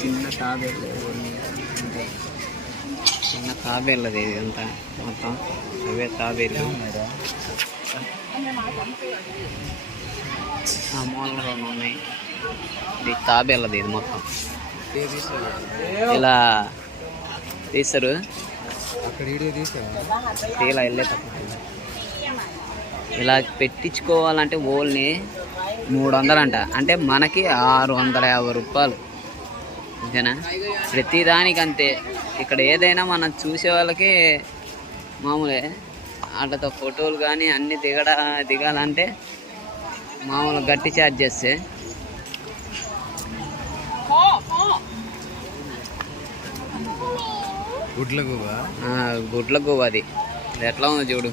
చిన్న తాబేళ్ళు అంటే చిన్న తాబేళ్ళది ఇది అంతా మొత్తం అవే తాబేళ్ళు మూలలో రెండు ఉన్నాయి. ఇది తాబేళ్ళది ఇది మొత్తం ఇలా తీస్తారు. ఇలా వెళ్ళే తప్ప ఇలా పెట్టించుకోవాలంటే ఓల్ని 300 అంట, అంటే మనకి 650 రూపాయలు. ఓకేనా, ప్రతిదానికి అంతే. ఇక్కడ ఏదైనా మనం చూసే వాళ్ళకి మామూలే, వాళ్ళతో ఫోటోలు కానీ అన్నీ దిగాలంటే మామూలు గట్టి ఛార్జ్ చేస్తే. గుడ్ల గువ్వ అది ఎట్లా ఉందో చూడు.